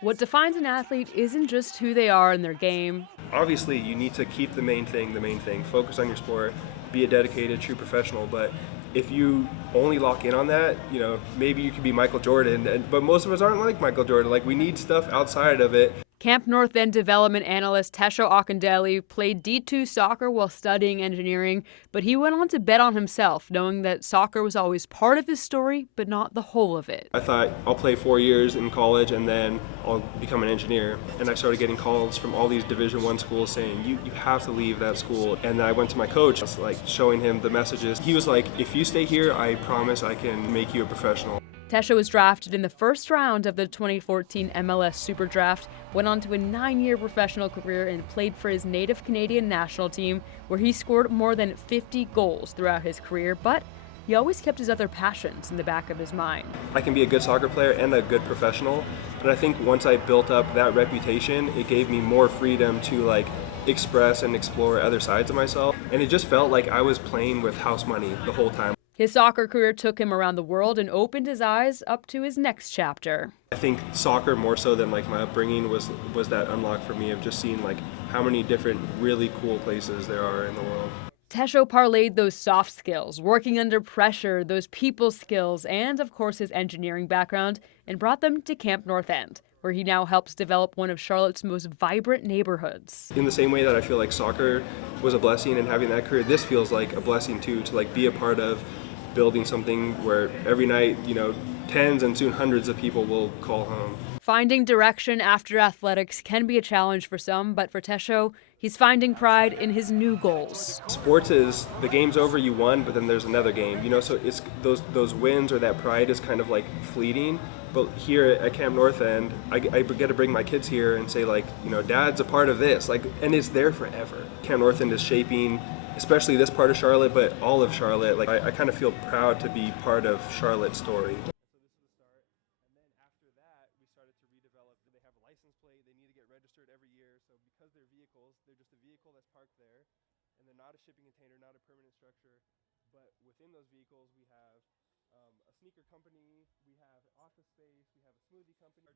What defines an athlete isn't just who they are in their game. Obviously, you need to keep the main thing the main thing. Focus on your sport, be a dedicated, true professional. But if you only lock in on that, maybe you could be Michael Jordan. But most of us aren't like Michael Jordan. Like, we need stuff outside of it. Camp North End development analyst Tesho Akindele played D2 soccer while studying engineering, but he went on to bet on himself, knowing that soccer was always part of his story, but not the whole of it. I thought I'll play 4 years in college and then I'll become an engineer. And I started getting calls from all these Division I schools saying, you have to leave that school. And then I went to my coach, like showing him the messages. He was like, if you stay here, I promise I can make you a professional. Tesho was drafted in the first round of the 2014 MLS Super Draft, went on to a 9-year professional career and played for his native Canadian national team, where he scored more than 50 goals throughout his career, but he always kept his other passions in the back of his mind. I can be a good soccer player and a good professional, but I think once I built up that reputation, it gave me more freedom to express and explore other sides of myself, and it just felt like I was playing with house money the whole time. His soccer career took him around the world and opened his eyes up to his next chapter. I think soccer, more so than my upbringing, was that unlock for me of just seeing how many different really cool places there are in the world. Tesho parlayed those soft skills, working under pressure, those people skills, and of course his engineering background, and brought them to Camp North End, where he now helps develop one of Charlotte's most vibrant neighborhoods. In the same way that I feel like soccer was a blessing and having that career, this feels like a blessing too, to be a part of building something where every night, tens and soon hundreds of people will call home. Finding direction after athletics can be a challenge for some, but for Tesho, he's finding pride in his new goals. Sports is, the game's over, you won, but then there's another game, so it's those wins or that pride is kind of fleeting. But here at Camp North End, I get to bring my kids here and say Dad's a part of this, and it's there forever. Camp North End is shaping, especially this part of Charlotte, but all of Charlotte. I kind of feel proud to be part of Charlotte's story. Not a shipping container, not a permanent structure, but within those vehicles we have a sneaker company, we have office space, we have a smoothie company.